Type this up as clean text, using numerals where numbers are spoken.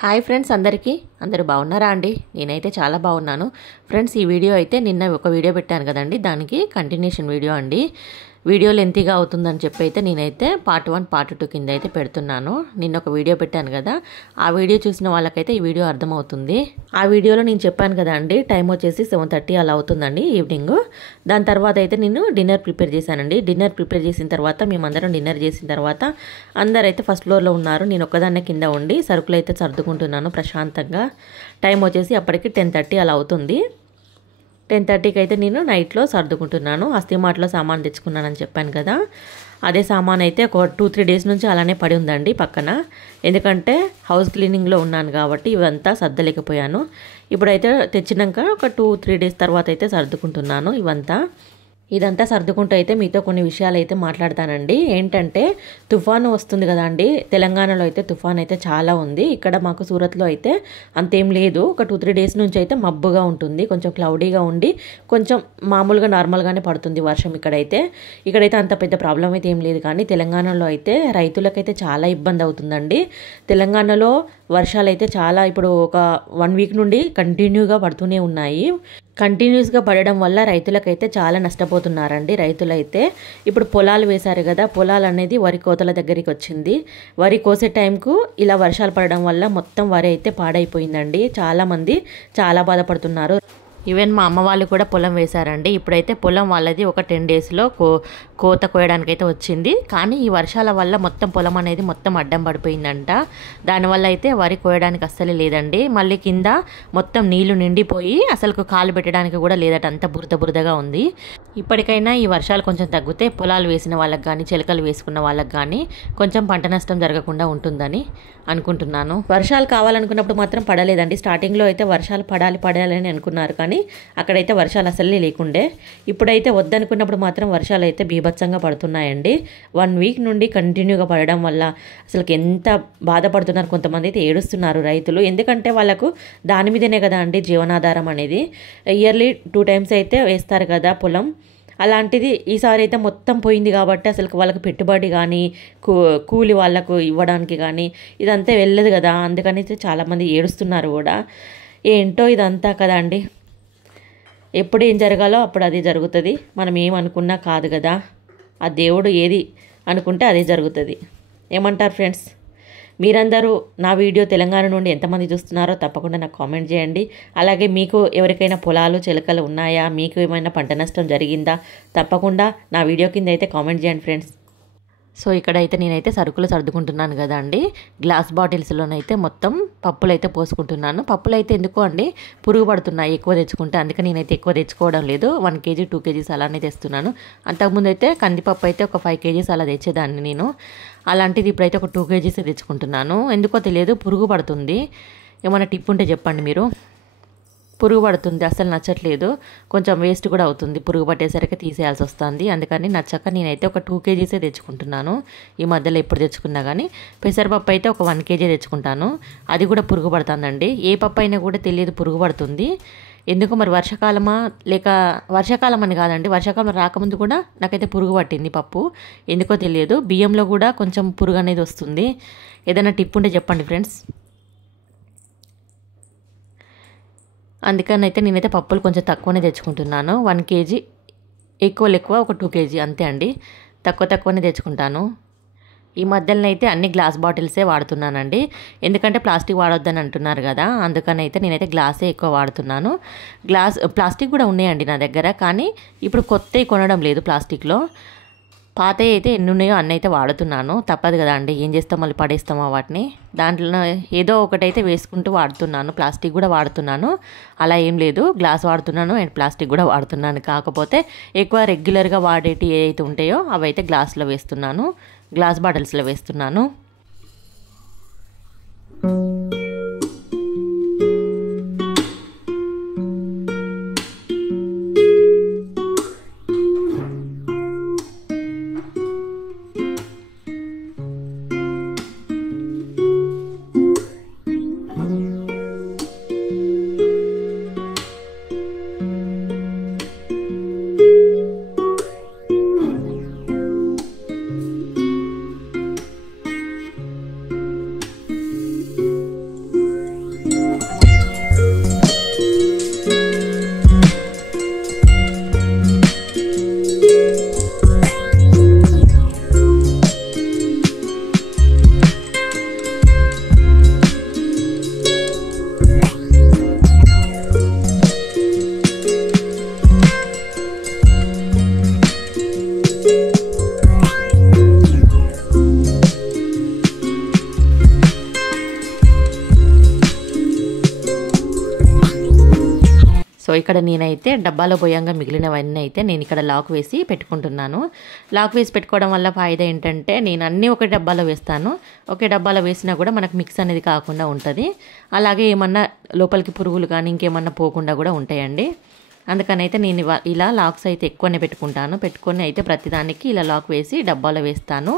Hi friends, అందరూ బాగున్నారా అండి? నేనైతే చాలా బాగున్నాను ఫ్రెండ్స్. ఈ వీడియో అయితే నిన్న ఒక వీడియో పెట్టాను కదండి, దానికి కంటిన్యూషన్ వీడియో అండి. వీడియో లెంతీగా అవుతుందని చెప్పి అయితే నేనైతే పార్ట్ 1 పార్ట్ 2 కింద అయితే పెడుతున్నాను. నిన్న ఒక వీడియో పెట్టాను కదా, ఆ వీడియో చూసిన వాళ్ళకైతే ఈ వీడియో అర్థమవుతుంది. ఆ వీడియోలో నేను చెప్పాను కదా అండి, టైం వచ్చేసి 7:30 అలా అవుతుందండి ఈవినింగ్. దాని తర్వాత అయితే నేను డిన్నర్ ప్రిపేర్ చేశానండి. డిన్నర్ ప్రిపేర్ చేసిన తర్వాత మేమందరం డిన్నర్ చేసిన తర్వాత అందరైతే ఫస్ట్ ఫ్లోర్లో ఉన్నారు. నేను ఒక్కదాన్నే కింద ఉండి సరుకులు అయితే సర్దుకుంటున్నాను ప్రశాంతంగా. టైం వచ్చేసి అప్పటికి 10:30 అలా అవుతుంది. 10:30కి అయితే నేను నైట్లో సర్దుకుంటున్నాను. అస్థిమాట్లో సామాన్ తెచ్చుకున్నానని చెప్పాను కదా, అదే సామాన్ అయితే ఒక 2-3 డేస్ నుంచి అలానే పడి ఉందండి పక్కన. ఎందుకంటే హౌస్ క్లీనింగ్లో ఉన్నాను కాబట్టి ఇవంతా సర్దలేకపోయాను. ఇప్పుడైతే తెచ్చినాక ఒక 2-3 డేస్ తర్వాత అయితే సర్దుకుంటున్నాను ఇదంతా సర్దుకుంటూ అయితే మీతో కొన్ని విషయాలు అయితే మాట్లాడతానండి. ఏంటంటే తుఫాను వస్తుంది కదా అండి, తెలంగాణలో అయితే తుఫాన్ అయితే చాలా ఉంది. ఇక్కడ మాకు సూరత్లో అయితే అంతేం లేదు. ఒక 2-3 డేస్ నుంచి అయితే మబ్బుగా ఉంటుంది, కొంచెం క్లౌడీగా ఉండి కొంచెం మామూలుగా నార్మల్గానే పడుతుంది వర్షం. ఇక్కడైతే అంత పెద్ద ప్రాబ్లం అయితే ఏం లేదు. కానీ తెలంగాణలో అయితే రైతులకైతే చాలా ఇబ్బంది అవుతుందండి. తెలంగాణలో వర్షాలు అయితే చాలా ఇప్పుడు ఒక 1 వీక్ నుండి కంటిన్యూగా పడుతూనే ఉన్నాయి. కంటిన్యూస్గా పడడం వల్ల రైతులకైతే చాలా నష్టపోతున్నారండి. రైతులైతే ఇప్పుడు పొలాలు వేశారు కదా, పొలాలు అనేది వరి కోతల దగ్గరికి వచ్చింది. వరి కోసే టైంకు ఇలా వర్షాలు పడడం వల్ల మొత్తం వరి అయితే పాడైపోయిందండి. చాలామంది చాలా బాధపడుతున్నారు. ఈవెన్ మా అమ్మ వాళ్ళు కూడా పొలం వేశారండి. ఇప్పుడైతే పొలం వాళ్ళది ఒక 10 డేస్లో కోత కోయడానికైతే వచ్చింది. కానీ ఈ వర్షాల వల్ల మొత్తం పొలం అనేది మొత్తం అడ్డం పడిపోయిందంట. దానివల్ల అయితే వరి కోయడానికి అస్సలే లేదండి. మళ్ళీ కింద మొత్తం నీళ్లు నిండిపోయి అసలు కాలు పెట్టడానికి కూడా లేదట, అంత బురదగా ఉంది. ఇప్పటికైనా ఈ వర్షాలు కొంచెం తగ్గితే పొలాలు వేసిన వాళ్ళకి కానీ చిలకలు వేసుకున్న వాళ్ళకి కానీ కొంచెం పంట నష్టం జరగకుండా ఉంటుందని అనుకుంటున్నాను. వర్షాలు కావాలనుకున్నప్పుడు మాత్రం పడలేదండి. స్టార్టింగ్లో అయితే వర్షాలు పడాలని అనుకున్నారు, కానీ అక్కడైతే వర్షాలు అసలే లేకుండే. ఇప్పుడైతే వద్దనుకున్నప్పుడు మాత్రం వర్షాలు అయితే బీభత్సంగా పడుతున్నాయండి. 1 వీక్ నుండి కంటిన్యూగా పడడం వల్ల అసలు ఎంత బాధపడుతున్నారు. కొంతమంది అయితే ఏడుస్తున్నారు రైతులు. ఎందుకంటే వాళ్ళకు దాని మీదనే కదా అండి జీవనాధారం అనేది. ఇయర్లీ 2 టైమ్స్ అయితే వేస్తారు కదా పొలం. అలాంటిది ఈసారి అయితే మొత్తం పోయింది కాబట్టి అసలు వాళ్ళకి పెట్టుబడి కానీ కూలి వాళ్ళకు ఇవ్వడానికి కానీ ఇదంతా వెళ్ళదు కదా. అందుకని చాలామంది ఏడుస్తున్నారు కూడా. ఏంటో ఇదంతా కదా అండి, ఎప్పుడు ఏం జరగాలో అప్పుడు అది జరుగుతుంది. మనం ఏమనుకున్నా కాదు కదా, ఆ దేవుడు ఏది అనుకుంటే అదే జరుగుతుంది. ఏమంటారు ఫ్రెండ్స్? మీరందరూ నా వీడియో తెలంగాణ నుండి ఎంతమంది చూస్తున్నారో తప్పకుండా నాకు కామెంట్ చేయండి. అలాగే మీకు ఎవరికైనా పొలాలు చిలకలు ఉన్నాయా, మీకు ఏమైనా పంట నష్టం జరిగిందా, తప్పకుండా నా వీడియో కింద అయితే కామెంట్ చేయండి ఫ్రెండ్స్. సో ఇక్కడైతే నేనైతే సరుకులు సర్దుకుంటున్నాను కదా అండి. గ్లాస్ బాటిల్స్లోనైతే మొత్తం పప్పులు అయితే పోసుకుంటున్నాను. పప్పులు అయితే ఎందుకో అండి పురుగు పడుతున్నాయి ఎక్కువ తెచ్చుకుంటే, అందుకే నేనైతే ఎక్కువ తెచ్చుకోవడం లేదు. 1 kg 2 kgs అలానే తెస్తున్నాను. అంతకుముందు అయితే కందిపప్పు అయితే ఒక 5 kgs అలా తెచ్చేదాన్ని నేను. అలాంటిది ఇప్పుడైతే ఒక 2 kgs తెచ్చుకుంటున్నాను. ఎందుకో తెలియదు, పురుగు పడుతుంది. ఏమైనా టిప్ ఉంటే చెప్పండి మీరు. పురుగు పడుతుంది, అసలు నచ్చట్లేదు. కొంచెం వేస్ట్ కూడా అవుతుంది, పురుగు పట్టేసరికి తీసేయాల్సి వస్తుంది. అందుకని నచ్చక నేనైతే ఒక 2 kgs తెచ్చుకుంటున్నాను. ఈ మధ్యలో ఎప్పుడు తెచ్చుకున్నా కానీ పెసరపప్పు అయితే ఒక 1 kg తెచ్చుకుంటాను. అది కూడా పురుగు పడుతుందండి. ఏ పప్పు అయినా కూడా తెలియదు, పురుగు పడుతుంది. ఎందుకు మరి వర్షాకాలమా లేక వర్షాకాలం అని కాదండి, వర్షాకాలం రాకముందు కూడా నాకైతే పురుగు పట్టింది పప్పు, ఎందుకో తెలియదు. బియ్యంలో కూడా కొంచెం పురుగు అనేది వస్తుంది. ఏదైనా టిప్ ఉంటే చెప్పండి ఫ్రెండ్స్. అందుకని అయితే నేనైతే పప్పులు కొంచెం తక్కువనే తెచ్చుకుంటున్నాను. 1 kg ఎక్కువ ఒక 2 kg అంతే అండి, తక్కువనే తెచ్చుకుంటాను. ఈ మధ్యలో అయితే అన్ని గ్లాస్ బాటిల్సే వాడుతున్నానండి. ఎందుకంటే ప్లాస్టిక్ వాడొద్దని అంటున్నారు కదా, అందుకని అయితే నేనైతే గ్లాసే ఎక్కువ వాడుతున్నాను. ప్లాస్టిక్ కూడా ఉన్నాయండి నా దగ్గర, కానీ ఇప్పుడు కొత్తవి కొనడం లేదు ప్లాస్టిక్లో. పాతవి అయితే ఎన్ని ఉన్నాయో అన్నీ అయితే వాడుతున్నాను. తప్పదు కదా అండి, ఏం చేస్తాం, మళ్ళీ పడేస్తామా వాటిని. దాంట్లో ఏదో ఒకటైతే వేసుకుంటూ వాడుతున్నాను. ప్లాస్టిక్ కూడా వాడుతున్నాను, అలా ఏం లేదు. గ్లాస్ వాడుతున్నాను అండ్ ప్లాస్టిక్ కూడా వాడుతున్నాను. కాకపోతే ఎక్కువ రెగ్యులర్గా వాడేటి ఏవైతే ఉంటాయో అవైతే గ్లాస్లో వేస్తున్నాను, గ్లాస్ బాటిల్స్లో వేస్తున్నాను. సో ఇక్కడ నేనైతే డబ్బాలో పోయంగా మిగిలినవన్నీ అయితే నేను ఇక్కడ లాక్ వేసి పెట్టుకుంటున్నాను. లాక్ వేసి పెట్టుకోవడం వల్ల ఫాయిదా ఏంటంటే నేను అన్నీ ఒకే డబ్బాలో వేస్తాను. ఒకే డబ్బాలో వేసినా కూడా మనకు మిక్స్ అనేది కాకుండా ఉంటుంది. అలాగే ఏమన్నా లోపలికి పురుగులు కానీ ఇంకేమన్నా పోకుండా కూడా ఉంటాయండి. అందుకని అయితే నేను ఇలా లాక్స్ అయితే ఎక్కువనే పెట్టుకొని అయితే ప్రతిదానికి ఇలా లాక్ వేసి డబ్బాలో వేస్తాను.